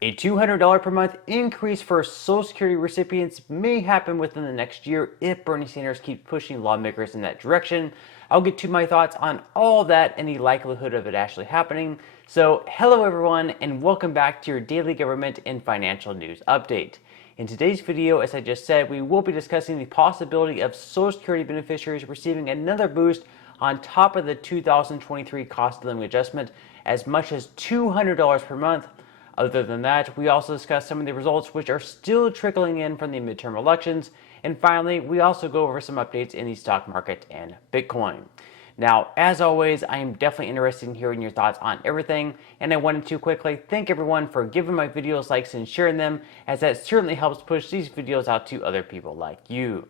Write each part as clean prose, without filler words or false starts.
A $200 per month increase for Social Security recipients may happen within the next year if Bernie Sanders keeps pushing lawmakers in that direction. I'll get to my thoughts on all that and the likelihood of it actually happening. So, hello everyone, and welcome back to your daily government and financial news update. In today's video, as I just said, we will be discussing the possibility of Social Security beneficiaries receiving another boost on top of the 2023 cost of living adjustment, as much as $200 per month. Other than that, we also discuss some of the results which are still trickling in from the midterm elections. And finally, we also go over some updates in the stock market and Bitcoin. Now, as always, I am definitely interested in hearing your thoughts on everything, and I wanted to quickly thank everyone for giving my videos likes and sharing them, as that certainly helps push these videos out to other people like you.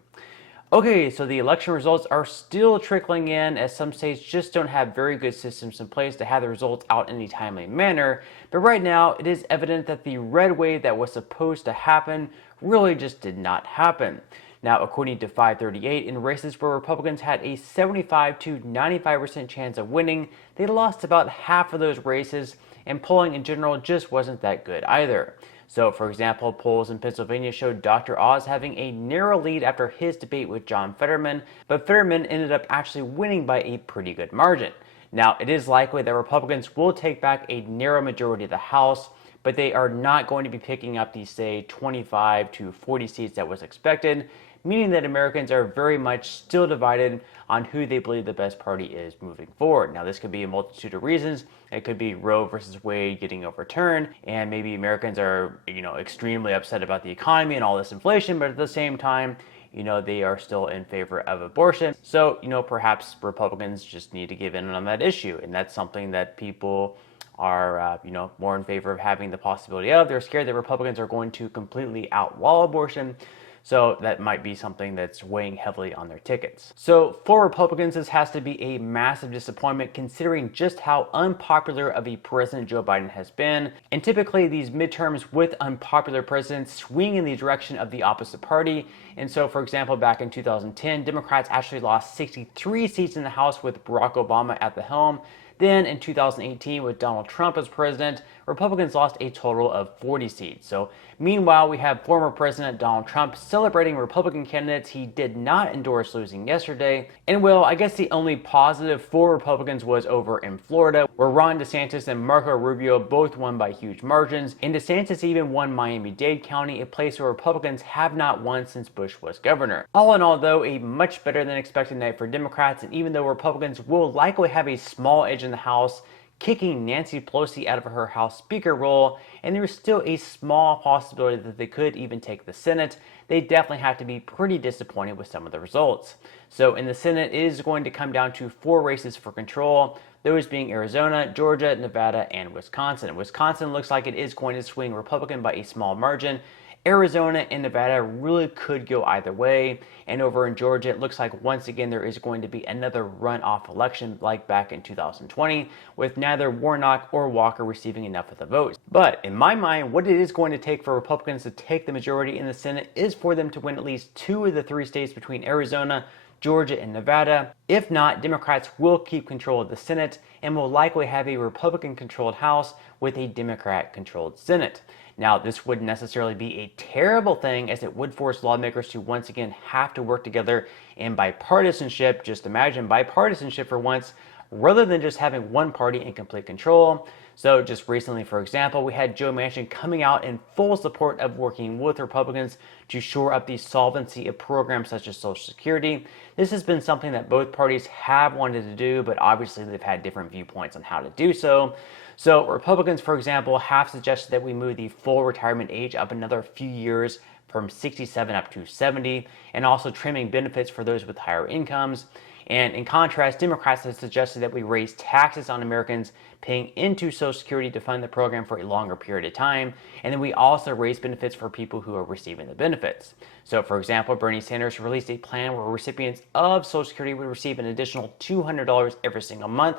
Okay, so the election results are still trickling in, as some states just don't have very good systems in place to have the results out in a timely manner. But right now, it is evident that the red wave that was supposed to happen really just did not happen. Now, according to 538, in races where Republicans had a 75 to 95% chance of winning, they lost about half of those races, and polling in general just wasn't that good either. So, for example, polls in Pennsylvania showed Dr. Oz having a narrow lead after his debate with John Fetterman, but Fetterman ended up actually winning by a pretty good margin. Now, it is likely that Republicans will take back a narrow majority of the House, but they are not going to be picking up the, say, 25 to 40 seats that was expected, meaning that Americans are very much still divided on who they believe the best party is moving forward. Now, this could be a multitude of reasons. It could be Roe versus Wade getting overturned, and maybe Americans are, extremely upset about the economy and all this inflation, but at the same time, they are still in favor of abortion. So, perhaps Republicans just need to give in on that issue, and that's something that people are, more in favor of having the possibility of. They're scared that Republicans are going to completely outlaw abortion. So that might be something that's weighing heavily on their tickets. So for Republicans, this has to be a massive disappointment considering just how unpopular of a president Joe Biden has been. And typically these midterms with unpopular presidents swing in the direction of the opposite party. And so, for example, back in 2010, Democrats actually lost 63 seats in the House with Barack Obama at the helm. Then in 2018, with Donald Trump as president, Republicans lost a total of 40 seats. So meanwhile, we have former President Donald Trump celebrating Republican candidates he did not endorse losing yesterday. And well, I guess the only positive for Republicans was over in Florida, where Ron DeSantis and Marco Rubio both won by huge margins. And DeSantis even won Miami-Dade County, a place where Republicans have not won since Bush was governor. All in all, though, a much better than expected night for Democrats, and even though Republicans will likely have a small edge in the House, kicking Nancy Pelosi out of her House Speaker role, and there's still a small possibility that they could even take the Senate, they definitely have to be pretty disappointed with some of the results. So in the Senate, it is going to come down to 4 races for control, those being Arizona, Georgia, Nevada, and Wisconsin. Wisconsin looks like it is going to swing Republican by a small margin. Arizona and Nevada really could go either way, and over in Georgia, it looks like once again there is going to be another runoff election like back in 2020, with neither Warnock or Walker receiving enough of the votes. But in my mind, what it is going to take for Republicans to take the majority in the Senate is for them to win at least 2 of the 3 states between Arizona, Georgia, and Nevada. If not, Democrats will keep control of the Senate and will likely have a Republican-controlled House with a Democrat-controlled Senate. Now, this wouldn't necessarily be a terrible thing, as it would force lawmakers to once again have to work together in bipartisanship. Just imagine bipartisanship for once, rather than just having one party in complete control. So just recently, for example, we had Joe Manchin coming out in full support of working with Republicans to shore up the solvency of programs such as Social Security. This has been something that both parties have wanted to do, but obviously they've had different viewpoints on how to do so. So Republicans, for example, have suggested that we move the full retirement age up another few years from 67 up to 70, and also trimming benefits for those with higher incomes. And in contrast, Democrats have suggested that we raise taxes on Americans paying into Social Security to fund the program for a longer period of time, and then we also raise benefits for people who are receiving the benefits. So, for example, Bernie Sanders released a plan where recipients of Social Security would receive an additional $200 every single month.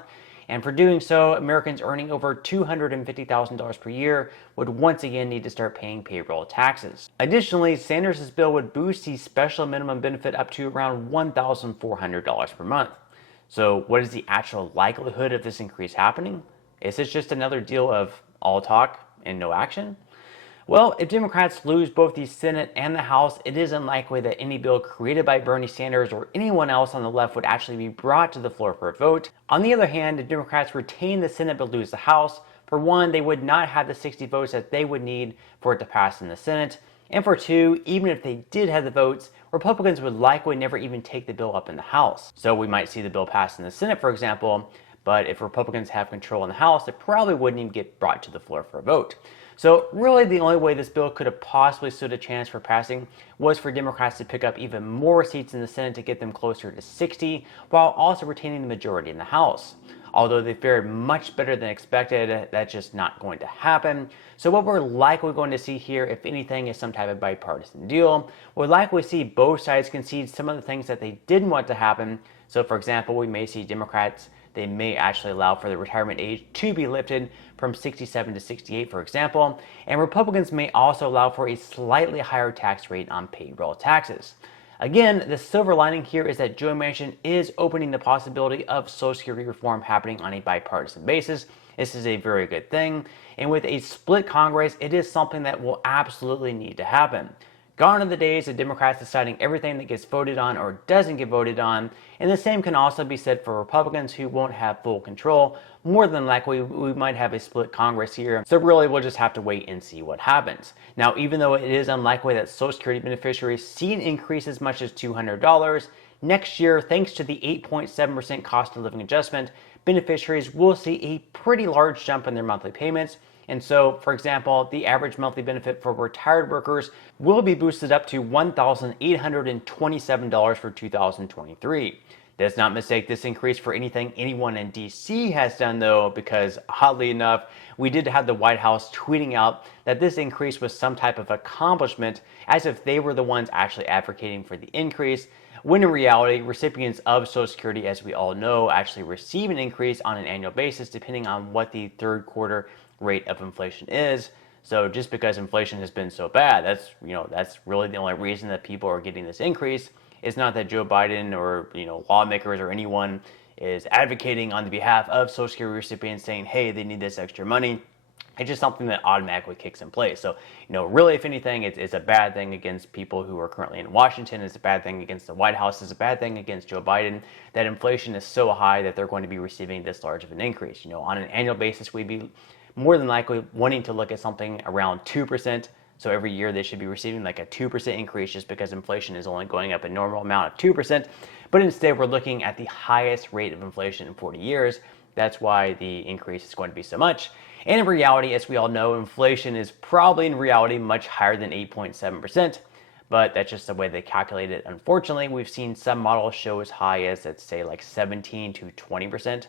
And for doing so, Americans earning over $250,000 per year would once again need to start paying payroll taxes. Additionally, Sanders' bill would boost the special minimum benefit up to around $1,400 per month. So what is the actual likelihood of this increase happening? Is this just another deal of all talk and no action? Well, if Democrats lose both the Senate and the House, it is unlikely that any bill created by Bernie Sanders or anyone else on the left would actually be brought to the floor for a vote. On the other hand, if Democrats retain the Senate but lose the House, for one, they would not have the 60 votes that they would need for it to pass in the Senate. And for two, even if they did have the votes, Republicans would likely never even take the bill up in the House. So we might see the bill pass in the Senate, for example, but if Republicans have control in the House, it probably wouldn't even get brought to the floor for a vote. So really the only way this bill could have possibly stood a chance for passing was for Democrats to pick up even more seats in the Senate to get them closer to 60, while also retaining the majority in the House. Although they fared much better than expected, that's just not going to happen. So what we're likely going to see here, if anything, is some type of bipartisan deal. We'll likely see both sides concede some of the things that they didn't want to happen. So for example, we may see Democrats, they may actually allow for the retirement age to be lifted from 67 to 68, for example. And Republicans may also allow for a slightly higher tax rate on payroll taxes. Again, the silver lining here is that Joe Manchin is opening the possibility of Social Security reform happening on a bipartisan basis. This is a very good thing. And with a split Congress, it is something that will absolutely need to happen. Gone are the days of Democrats deciding everything that gets voted on or doesn't get voted on, and the same can also be said for Republicans who won't have full control. More than likely, we might have a split Congress here, so really we'll just have to wait and see what happens. Now, even though it is unlikely that Social Security beneficiaries see an increase as much as $200, next year, thanks to the 8.7% cost of living adjustment, beneficiaries will see a pretty large jump in their monthly payments. And so, for example, the average monthly benefit for retired workers will be boosted up to $1,827 for 2023. Let's not mistake this increase for anything anyone in DC has done, though, because oddly enough, we did have the White House tweeting out that this increase was some type of accomplishment, as if they were the ones actually advocating for the increase, when in reality, recipients of Social Security, as we all know, actually receive an increase on an annual basis depending on what the third quarter rate of inflation is. So just because inflation has been so bad, that's really the only reason that people are getting this increase. It's not that Joe Biden or lawmakers or anyone is advocating on the behalf of Social Security recipients saying, hey, they need this extra money. It's just something that automatically kicks in place. So, really, if anything, it's a bad thing against people who are currently in Washington. It's a bad thing against the White House. It's a bad thing against Joe Biden that inflation is so high that they're going to be receiving this large of an increase. On an annual basis, we'd be more than likely wanting to look at something around 2%. So every year they should be receiving like a 2% increase just because inflation is only going up a normal amount of 2%. But instead we're looking at the highest rate of inflation in 40 years. That's why the increase is going to be so much. And in reality, as we all know, inflation is probably in reality much higher than 8.7%. But that's just the way they calculate it. Unfortunately, we've seen some models show as high as, let's say, like 17 to 20%.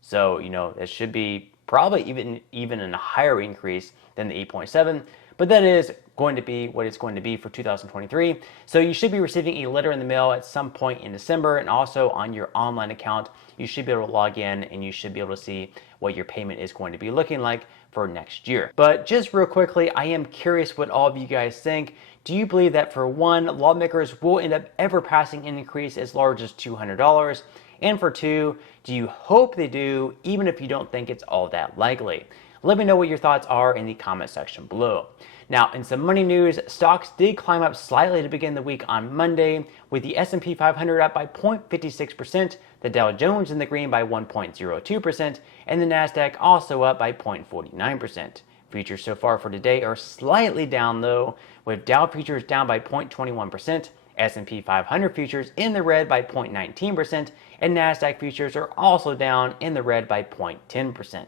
So, it should be probably even a higher increase than the 8.7, but that is going to be what it's going to be for 2023. So you should be receiving a letter in the mail at some point in December, and also on your online account, you should be able to log in and you should be able to see what your payment is going to be looking like for next year. But just real quickly, I am curious what all of you guys think. Do you believe that, for one, lawmakers will end up ever passing an increase as large as $200? And for two, do you hope they do, even if you don't think it's all that likely? Let me know what your thoughts are in the comment section below. Now, in some money news, stocks did climb up slightly to begin the week on Monday, with the S&P 500 up by 0.56%, the Dow Jones in the green by 1.02%, and the Nasdaq also up by 0.49%. Futures so far for today are slightly down though, with Dow futures down by 0.21%, S&P 500 futures in the red by 0.19%, and Nasdaq futures are also down in the red by 0.10%.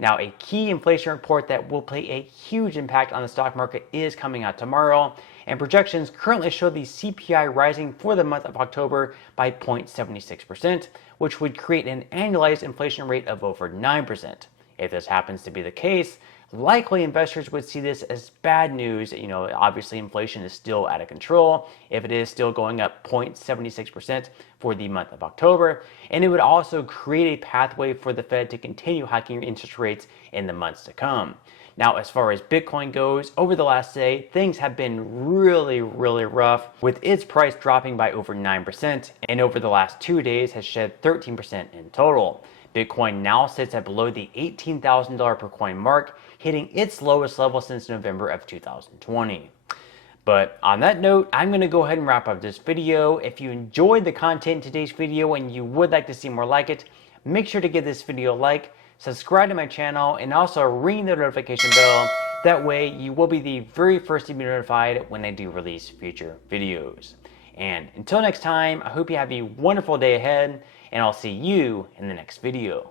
Now, a key inflation report that will play a huge impact on the stock market is coming out tomorrow, and projections currently show the CPI rising for the month of October by 0.76%, which would create an annualized inflation rate of over 9%. If this happens to be the case, likely investors would see this as bad news. Obviously inflation is still out of control if it is still going up 0.76% for the month of October, and it would also create a pathway for the Fed to continue hiking interest rates in the months to come. Now, as far as Bitcoin goes, over the last day, things have been really rough, with its price dropping by over 9%, and over the last 2 days has shed 13% in total. Bitcoin now sits at below the $18,000 per coin mark, hitting its lowest level since November of 2020. But on that note, I'm going to go ahead and wrap up this video. If you enjoyed the content in today's video and you would like to see more like it, make sure to give this video a like, subscribe to my channel, and also ring the notification bell. That way you will be the very first to be notified when I do release future videos. And until next time, I hope you have a wonderful day ahead, and I'll see you in the next video.